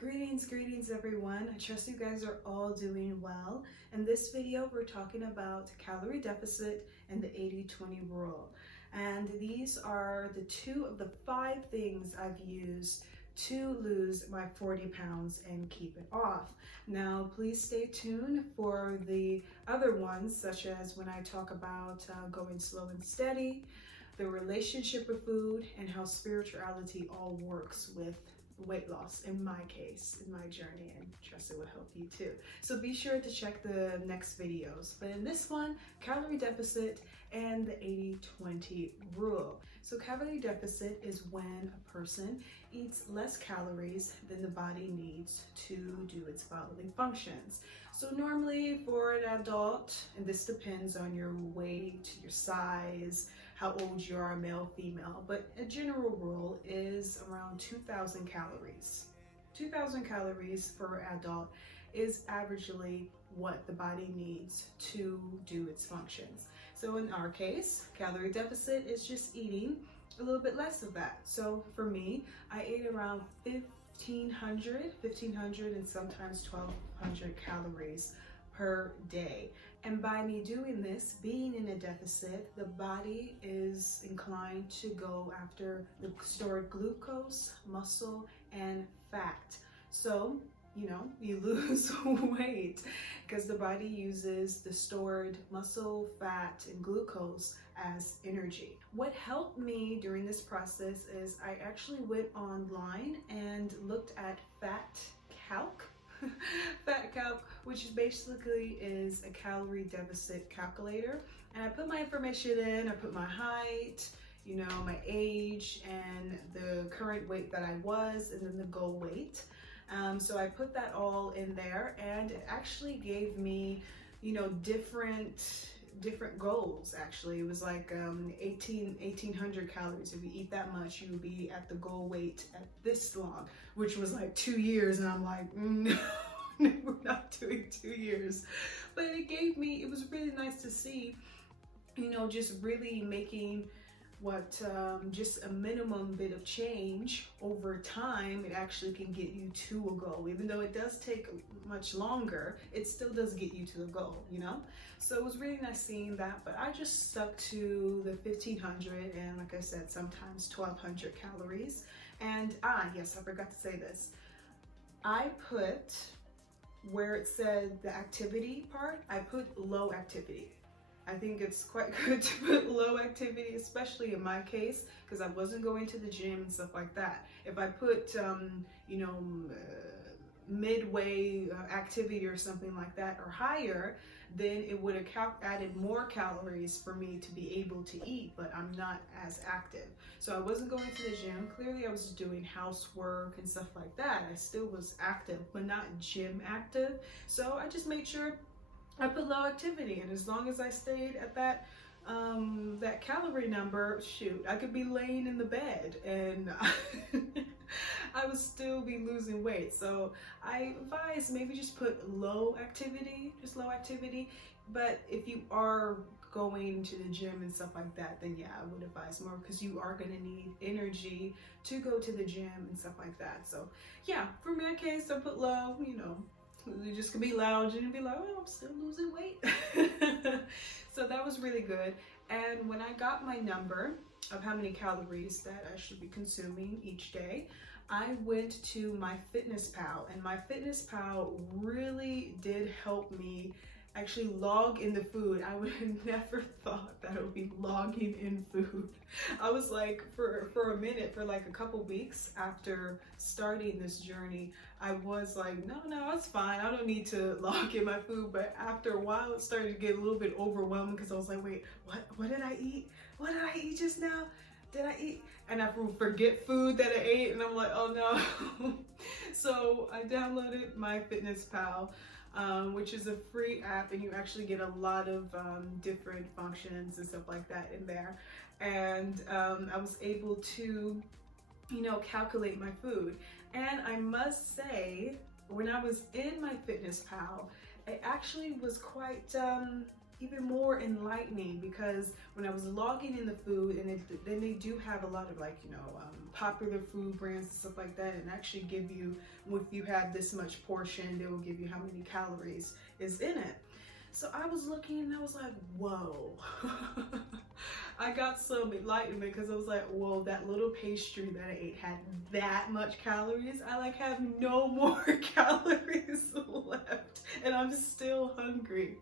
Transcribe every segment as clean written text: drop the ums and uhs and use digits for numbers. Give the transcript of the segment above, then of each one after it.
Greetings everyone. I trust you guys are all doing well. In this video, we're talking about calorie deficit and the 80-20 rule. And these are the two of the 5 things I've used to lose my 40 pounds and keep it off. Now, please stay tuned for the other ones, such as when I talk about going slow and steady, the relationship with food, and how spirituality all works with weight loss in my case, in my journey, and trust it will help you too. So be sure to check the next videos. But in this one, calorie deficit and the 80-20 rule. So calorie deficit is when a person eats less calories than the body needs to do its bodily functions. So normally for an adult, and this depends on your weight, your size, how old you are, male, female, but a general rule is around 2,000 calories. 2,000 calories for an adult is averagely what the body needs to do its functions. So in our case, calorie deficit is just eating a little bit less of that. So for me, I ate around 1,500 and sometimes 1,200 calories per day. And by me doing this, being in a deficit, the body is inclined to go after the stored glucose, muscle, and fat. So, you lose weight because the body uses the stored muscle, fat, and glucose as energy. What helped me during this process is I actually went online and looked at FatCalc. FatCalc, which basically is a calorie deficit calculator, and I put my information in. I put my height, my age, and the current weight that I was, and then the goal weight. So I put that all in there, and it actually gave me, different goals. Actually, it was like 1,800 calories. If you eat that much, you would be at the goal weight at this long, which was like 2 years. And I'm like, no, we're not doing 2 years. But it was really nice to see, just really making what just a minimum bit of change over time. It actually can get you to a goal. Even though it does take much longer, it still does get you to the goal, So it was really nice seeing that, but I just stuck to the 1,500 and, like I said, sometimes 1,200 calories. And yes, I forgot to say this. I put, where it said the activity part, I put low activity. I think it's quite good to put low activity, especially in my case, because I wasn't going to the gym and stuff like that. If I put, midway activity or something like that, or higher, then it would have added more calories for me to be able to eat, but I'm not as active. So I wasn't going to the gym. Clearly I was doing housework and stuff like that. I still was active, but not gym active. So I just made sure I put low activity, and as long as I stayed at that that calorie number, shoot, I could be laying in the bed and I would still be losing weight. So I advise maybe just put low activity, But if you are going to the gym and stuff like that, then yeah, I would advise more, because you are going to need energy to go to the gym and stuff like that. So yeah, for my case, I put low, You just could be lounging and be like, oh, I'm still losing weight. So that was really good. And when I got my number of how many calories that I should be consuming each day, I went to MyFitnessPal, and MyFitnessPal really did help me actually log in the food. I would have never thought that I would be logging in food. I was like, for a minute, for like a couple weeks after starting this journey, I was like, no, it's fine. I don't need to log in my food. But after a while, it started to get a little bit overwhelming, because I was like, wait, what did I eat? What did I eat just now? Did I eat? And I forget food that I ate, and I'm like, oh no. So I downloaded MyFitnessPal, which is a free app, and you actually get a lot of different functions and stuff like that in there. And I was able to, calculate my food. And I must say, when I was in MyFitnessPal, it actually was quite even more enlightening, because when I was logging in the food, and then they do have a lot of, like, you know, popular food brands and stuff like that, and actually give you, if you have this much portion, they will give you how many calories is in it. So I was looking and I was like, whoa. I got some enlightenment, because I was like, whoa, that little pastry that I ate had that much calories. I like have no more calories left, and I'm still hungry.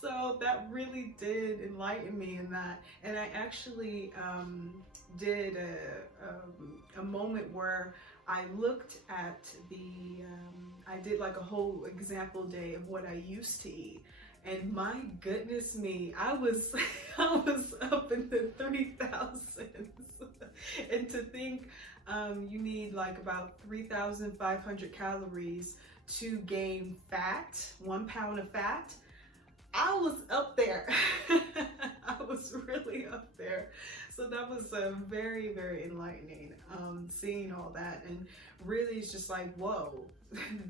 So that really did enlighten me in that. And I actually did a moment where I looked at I did like a whole example day of what I used to eat. And my goodness me, I was up in the 3,000s. And to think you need like about 3,500 calories to gain fat, 1 pound of fat. I was up there. I was really up there. So that was very, very enlightening, seeing all that. And really it's just like, whoa,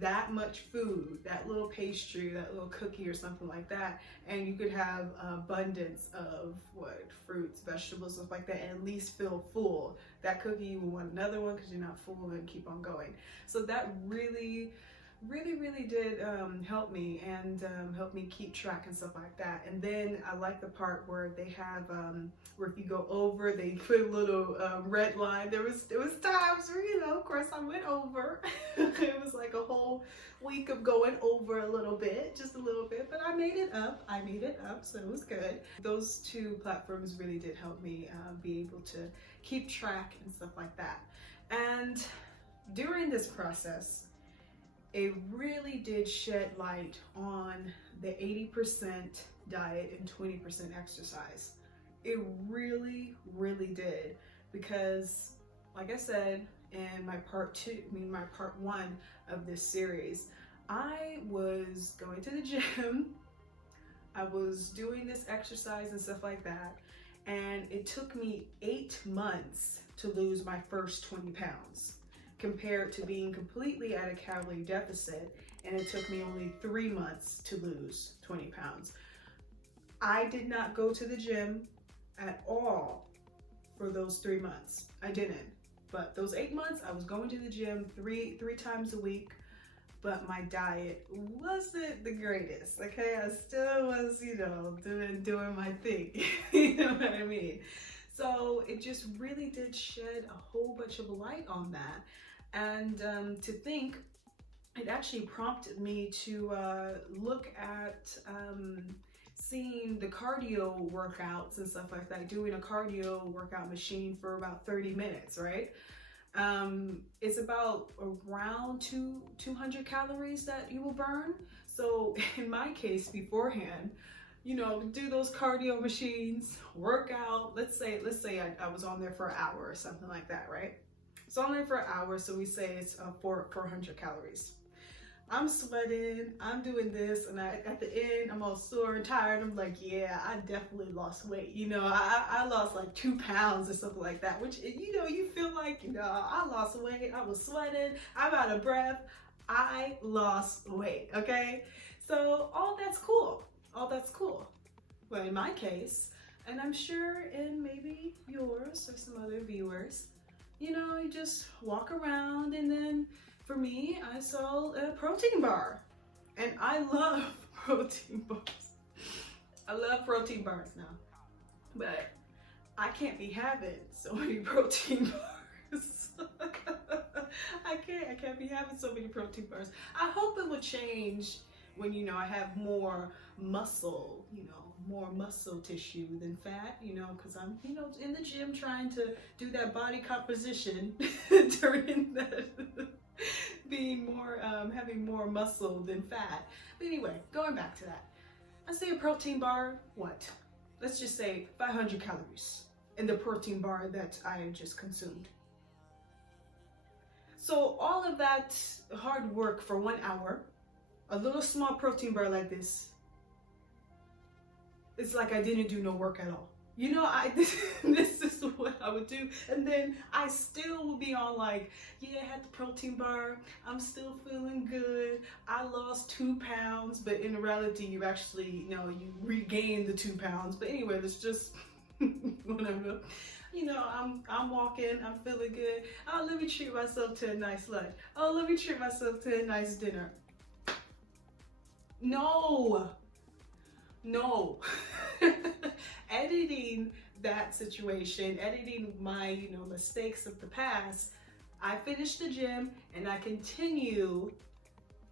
that much food, that little pastry, that little cookie or something like that, and you could have abundance of fruits, vegetables, stuff like that, and at least feel full. That cookie, you will want another one because you're not full, and keep on going. So that really did help me, and help me keep track and stuff like that. And then I like the part where they have where if you go over, they put a little red line. There was times where, you know, of course I went over. It was like a whole week of going over a little bit, just a little bit, but I made it up, so it was good. Those two platforms really did help me be able to keep track and stuff like that. And during this process, it really did shed light on the 80% diet and 20% exercise. It really did, because like I said in my part one of this series, I was going to the gym, I was doing this exercise and stuff like that, and it took me 8 months to lose my first 20 pounds. Compared to being completely at a calorie deficit, and it took me only 3 months to lose 20 pounds. I did not go to the gym at all for those 3 months. I didn't. But those 8 months, I was going to the gym three times a week, but my diet wasn't the greatest, okay? I still was, you know, doing my thing, you know what I mean? So it just really did shed a whole bunch of light on that. And to think, it actually prompted me to look at seeing the cardio workouts and stuff like that, doing a cardio workout machine for about 30 minutes, right? It's about around 200 calories that you will burn. So in my case, beforehand, you know, do those cardio machines, work out. Let's say I was on there for an hour or something like that, right? So I'm there for an hour, so we say it's 400 calories. I'm sweating, I'm doing this, and at the end, I'm all sore and tired. I'm like, yeah, I definitely lost weight. You know, I lost like 2 pounds or something like that, which, you know, you feel like, you know, I lost weight, I was sweating, I'm out of breath, I lost weight, okay? So all that's cool. But in my case, and I'm sure in maybe yours or some other viewers, you know, you just walk around, and then for me, I saw a protein bar, and I love protein bars. I love protein bars now, but I can't be having so many protein bars. I can't be having so many protein bars. I hope it will change when, you know, I have more muscle, you know, more muscle tissue than fat, you know, because I'm, you know, in the gym trying to do that body composition, turning that, being more, having more muscle than fat. But anyway, going back to that, I say a protein bar, what? Let's just say 500 calories in the protein bar that I just consumed. So all of that hard work for 1 hour, a little small protein bar like this, it's like I didn't do no work at all. You know, this is what I would do. And then I still would be on like, yeah, I had the protein bar. I'm still feeling good. I lost 2 pounds, but in reality, you actually, you know, you regained the 2 pounds. But anyway, it's just whatever. You know, I'm walking, I'm feeling good. Oh, let me treat myself to a nice lunch. Oh, let me treat myself to a nice dinner. No. Editing that situation, editing my, you know, mistakes of the past, I finish the gym and I continue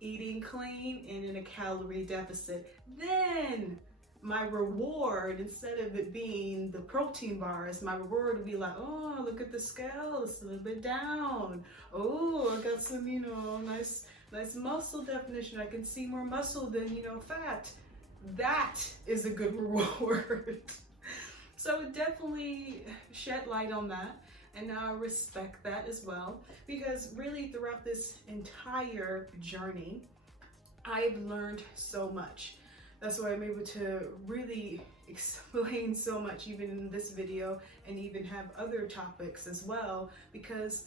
eating clean and in a calorie deficit. Then my reward, instead of it being the protein bars, my reward would be like, oh, look at the scale, it's a little bit down. Oh, I got some, you know, nice muscle definition. I can see more muscle than, you know, fat. That is a good reward. So it definitely shed light on that, and now I respect that as well, because really throughout this entire journey, I've learned so much. That's why I'm able to really explain so much, even in this video, and even have other topics as well, because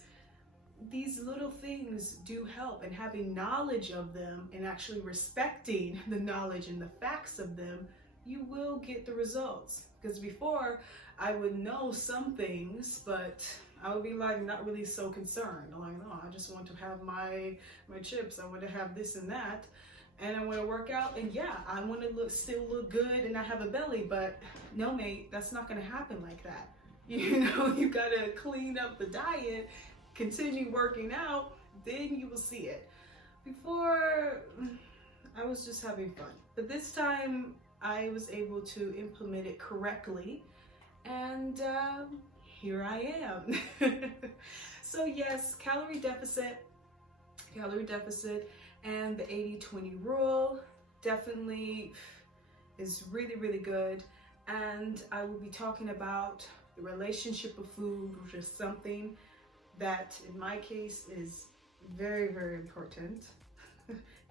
these little things do help, and having knowledge of them and actually respecting the knowledge and the facts of them, you will get the results. Because before, I would know some things, but I would be like not really so concerned. I'm like, no, I just want to have my chips. I want to have this and that, and I want to work out, and yeah, I want to still look good and not have a belly. But no, mate, that's not going to happen like that. You know, you got to clean up the diet, continue working out, then you will see it. Before, I was just having fun, but this time I was able to implement it correctly, and here I am. So yes, calorie deficit, and the 80-20 rule definitely is really, really good. And I will be talking about the relationship of food, which is something that in my case is very, very important.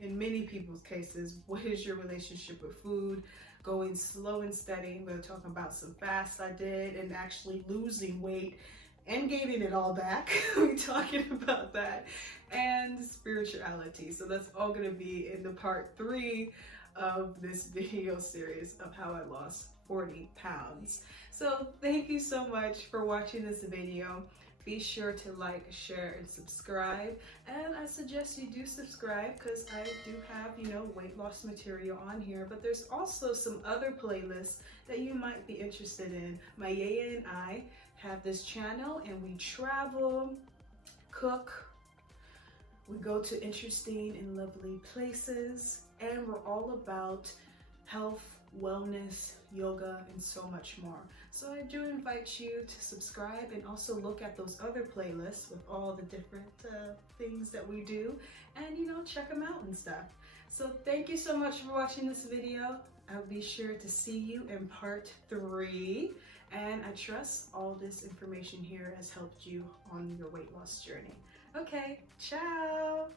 In many people's cases, what is your relationship with food? Going slow and steady. We're talking about some fasts I did, and actually losing weight and gaining it all back. We're talking about that, and spirituality. So that's all going to be in the part 3 of this video series of how I lost 40 pounds. So thank you so much for watching this video. Be sure to like, share, and subscribe. And I suggest you do subscribe, because I do have, you know, weight loss material on here. But there's also some other playlists that you might be interested in. Maya and I have this channel, and we travel, cook, we go to interesting and lovely places, and we're all about health, wellness, yoga, and so much more. So I do invite you to subscribe, and also look at those other playlists with all the different things that we do, and, you know, check them out and stuff. So thank you so much for watching this video. I'll be sure to see you in part 3, and I trust all this information here has helped you on your weight loss journey. Okay, ciao!